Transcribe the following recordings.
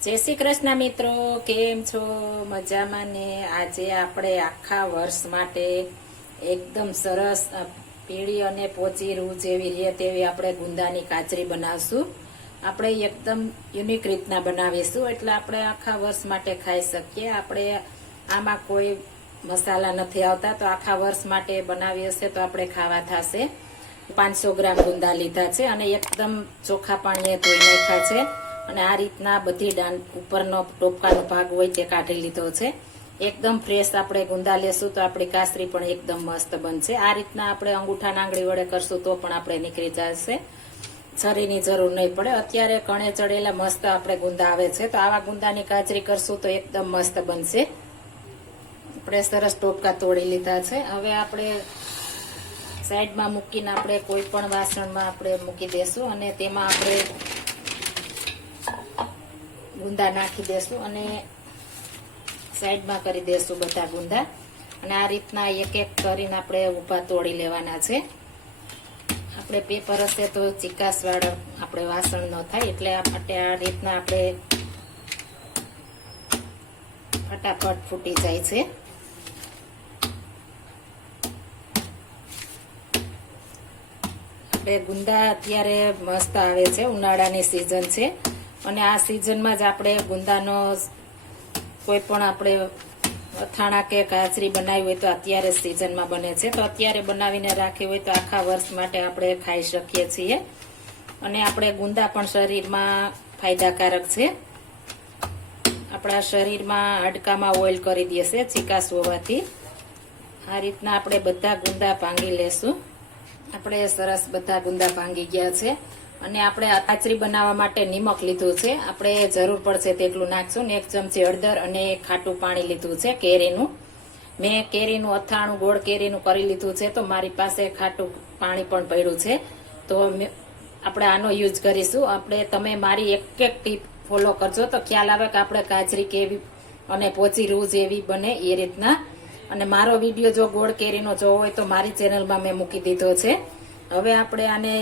જય શ્રી કૃષ્ણ મિત્રો, કેમ છો? મજામાં ને? આજે આપણે આખા વર્ષ માટે એકદમ સરસ પીળી અને પોચી રૂ જેવી રહે તેવી આપણે ગુંદાની કાચરી બનાવશું. આપણે એકદમ યુનિક રીતના બનાવીશું, એટલે આપણે આખા વર્ષ માટે ખાઈ શકીએ. આપણે આમાં કોઈ મસાલા નથી આવતા, તો આખા વર્ષ માટે બનાવી હશે તો આપણે ખાવા થશે. પાંચસો ગ્રામ ગુંદા લીધા છે અને એકદમ ચોખ્ખા પાણીએ ધોઈ નાખ્યા છે. અને આ રીતના બધી ડાન ઉપરનો ટોપકાનો ભાગ હોય તે કાઢી લીધો છે. એકદમ ફ્રેશ આપણે ગુંદા લેશું તો આપણી કાસરી પણ એકદમ મસ્ત બનશે. આ રીતના આપણે અંગૂઠા નાંગળી વડે કરશું તો પણ આપણે નીકળી જશે. છરીની જરૂર નહીં પડે. અત્યારે કણે ચડેલા મસ્ત આપણે ગુંદા આવે છે. તો આવા ગુંદાની કાચરી કરશું તો એકદમ મસ્ત બનશે. આપણે સરસ ટોપકા તોડી લીધા છે. હવે આપણે સાઈડમાં મૂકીને આપણે કોઈ પણ વાસણમાં આપણે મૂકી દેશું અને તેમાં આપણે ગુંદા નાખી દેશું અને સાઈડમાં કરી દેશું બધા ગુંદા. અને આ રીતના એક એક કરીને આપણે ઊભા તોડી લેવાના છે. આપણે પેપર હશે તો ચિકાસવાળા આપણે વાસણ ન થાય એટલે આ માટે આ રીતના આપણે ફટાફટ ફૂટી જાય છે. આપણે ગુંદા અત્યારે મસ્ત આવે છે, ઉનાળાની સિઝન છે. અને આ સિઝનમાં જ આપણે ગુંદાનો કોઈ પણ આપણે અથાણા કે કાચરી બનાવી હોય તો અત્યારે સિઝનમાં બને છે. તો અત્યારે બનાવીને રાખી હોય તો આખા વર્ષ માટે આપણે ખાઈ શકીએ છીએ. અને આપણે ગુંદા પણ શરીરમાં ફાયદાકારક છે. આપણા શરીરમાં હાડકામાં ઓઇલ કરી દેશે ચિકાસ હોવાથી આ રીતના આપણે બધા ગુંદા ભાંગી લેશું. આપણે સરસ બધા ગુંદા ભાંગી ગયા છે. અને આપણે કાચરી બનાવવા માટે નિમક લીધું છે. આપણે જરૂર પડશે તેટલું નાખશું ને એક ચમચી હળદર અને ખાટું પાણી લીધું છે કેરીનું. મેં કેરીનું અથાણું, ગોળ કેરીનું કરી લીધું છે, તો મારી પાસે ખાટું પાણી પણ પડ્યું છે. તો આપણે આનો યુઝ કરીશું. આપણે તમે મારી એક એક ટીપ ફોલો કરજો, તો ખ્યાલ આવે કે આપણે કાચરી કેવી અને પોચી રૂ જેવી બને એ રીતના. અને મારો વીડિયો જો ગોળ કેરીનો જોવો હોય તો મારી ચેનલમાં મેં મૂકી દીધો છે. હવે આપણે આને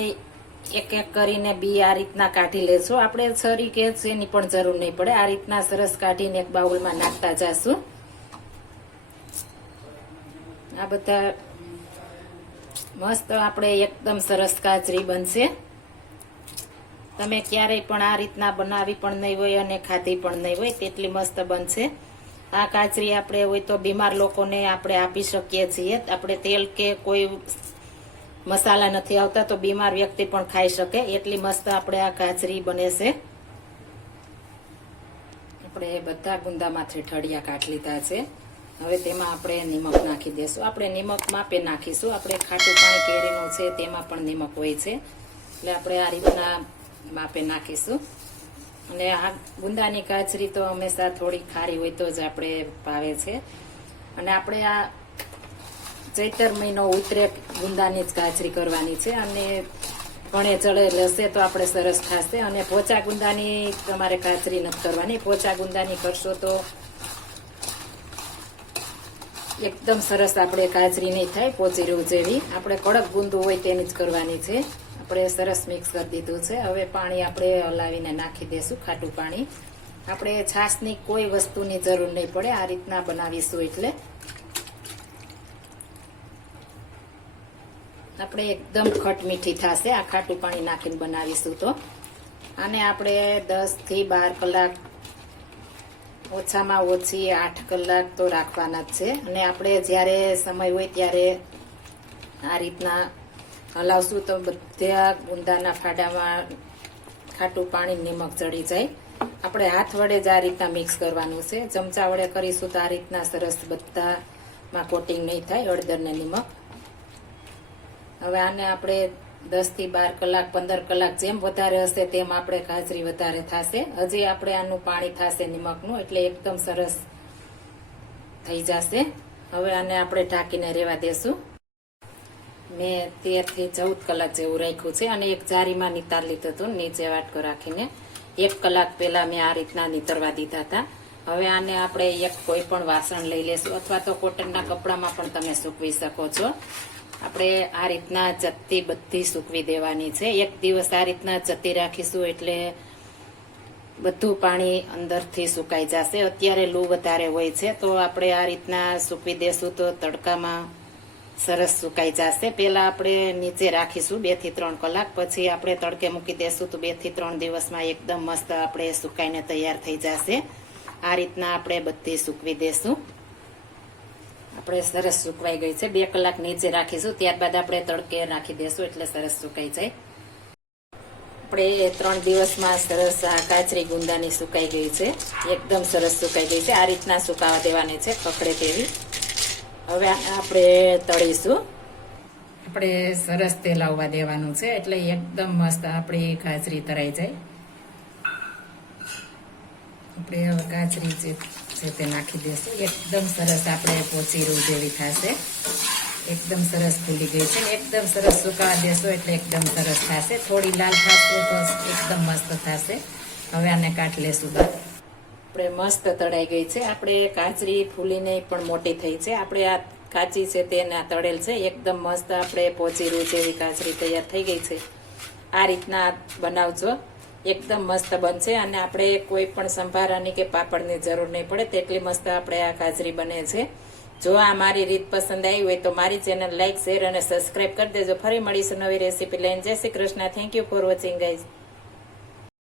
એક એક કરીને બી આ રીતના કાઢી લેશું. આપણે છરી કે એની પણ જરૂર નહીં પડે. આ રીતના સરસ કાઢીને એક બાઉલમાં નાખતા જશું. આ બધા મસ્ત આપણે એકદમ સરસ કાચરી બનશે. તમે ક્યારેય પણ આ રીતના બનાવી પણ નહીં હોય અને ખાધી પણ નહીં હોય તેટલી મસ્ત બનશે. આ કાચરી આપણે હોય તો બીમાર લોકોને આપણે આપી શકીએ છીએ. આપણે તેલ કે કોઈ મસાલા નથી આવતા તો બીમાર વ્યક્તિ પણ ખાઈ શકે. એટલી મસ્ત આપણે આ કાચરી બને છે. આપણે બધા ગુંદામાંથી ઠળિયા કાઢ લીધા છે. હવે તેમાં આપણે નિમક નાખી દઈશું આપણે નિમક માપે નાખીશું. આપણે ખાટું પાણી કેરીનું છે તેમાં પણ નિમક હોય છે. એટલે આપણે આ રીતના માપે નાખીશું. અને આ ગુંદાની કાચરી તો હંમેશા થોડી ખારી હોય તો જ આપણે ભાવે છે. અને આપણે આ ચૈતર મહિનો ઉતરે ગુંદાની જ કાચરી કરવાની છે અને ભણે ચડે લેશે તો આપણે સરસ થશે અને પોચા ગુંદાની તમારે કાચરી નથી કરવાની. પોચા ગુંદાની કરશો તો એકદમ સરસ આપણે કાચરી નહીં થાય, પોચી રૂ જેવી. આપણે કડક ગુંદુ હોય તેની જ કરવાની છે. આપણે સરસ મિક્સ કરી દીધું છે. હવે પાણી આપણે હલાવીને નાખી દઈશું ખાટું પાણી. આપણે છાશની કોઈ વસ્તુની જરૂર નહીં પડે. આ રીતના બનાવીશું એટલે આપણે એકદમ ખટ મીઠી થશે. આ ખાટું પાણી નાખીને બનાવીશું તો. આને આપણે દસથી બાર કલાક ઓછામાં ઓછી આઠ કલાક તો રાખવાના જ છે. અને આપણે જ્યારે સમય હોય ત્યારે આ રીતના હલાવશું તો બધા ગુંદાના ફાડામાં ખાટું પાણી નિમક ચડી જાય. આપણે હાથ વડે જ આ રીતના મિક્સ કરવાનું છે. ચમચા વડે કરીશું તો આ રીતના સરસ બધામાં કોટિંગ નહીં થાય હળદર ને નિમક. હવે આને આપણે દસથી બાર કલાક, પંદર કલાક જેમ વધારે હશે તેમ આપણે ગાજરી વધારે થશે. હજી આપણે આનું પાણી થશે નિમકનું, એટલે એકદમ સરસ થઈ જશે. હવે આને આપણે ઢાંકીને રહેવા દેશું. મેં તેરથી ચૌદ કલાક જેવું રાખ્યું છે અને એક જારીમાં નિતાર લીધું હતું, નીચે વાટકો રાખીને. એક કલાક પહેલાં મેં આ રીતના નીતરવા દીધા હતા. હવે આને આપણે એક કોઈ પણ વાસણ લઈ લેશું. અથવા તો કોટનના કપડામાં પણ તમે સૂકવી શકો છો. આપણે આ રીતના જતી બધી સૂકવી દેવાની છે. એક દિવસ આ રીતના જતી રાખીશું એટલે બધું પાણી અંદરથી સુકાઈ જશે. અત્યારે લૂ વધારે હોય છે, તો આપણે આ રીતના સૂકવી દેશું તો તડકામાં સરસ સુકાઈ જશે. પહેલા આપણે નીચે રાખીશું બેથી ત્રણ કલાક. પછી આપણે તડકે મૂકી દેશું તો બેથી ત્રણ દિવસમાં એકદમ મસ્ત આપણે સુકાઈને તૈયાર થઈ જશે. આ રીતના આપણે બધી સૂકવી દેશું. આપણે સરસ સુકવાઈ ગઈ છે. બે કલાક નીચે રાખીશું. ત્યારબાદ આપણે તડકે રાખી દેશું એટલે સરસ સુકાઈ જાય. આપણે ત્રણ દિવસમાં સરસ આ કાચરી ગુંદાની સુકાઈ ગઈ છે. એકદમ સરસ સુકાઈ ગઈ છે. આ રીતના સુકાવા દેવાની છે પકડે તેવી. હવે આપણે તળીશું. આપણે સરસ તેલ આવવા દેવાનું છે એટલે એકદમ મસ્ત આપણી કાચરી તરાઈ જાય. આપણે હવે કાચરી જે છે તે નાખી દઈશું એકદમ સરસ આપણે પોચી રૂ જેવી થશે. એકદમ સરસ ફૂલી ગઈ છે એકદમ સરસ સુકાવા દેશો એટલે એકદમ સરસ થશે. થોડી લાલ થશે તો એકદમ મસ્ત થશે. હવે આને કાટ લેશું બાદ આપણે મસ્ત તળાઈ ગઈ છે. આપણે કાચરી ફૂલીને પણ મોટી થઈ છે. આપણે આ કાચી છે તેના તળેલ છે. એકદમ મસ્ત આપણે પોચી રૂ જેવી કાચરી તૈયાર થઈ ગઈ છે. આ રીતના બનાવજો. એકદમ મસ્ત બનશે અને આપણે કોઈ પણ સંભારાની કે પાપડની જરૂર નહીં પડે, તેટલી મસ્ત આપણે આ કાચરી બને છે. જો આ મારી રીત પસંદ આવી હોય તો મારી ચેનલ લાઇક શેર અને સબસ્ક્રાઇબ કરી દેજો. ફરી મળીશું નવી રેસીપી લઈને. જય Shri Krishna. Thank you for watching guys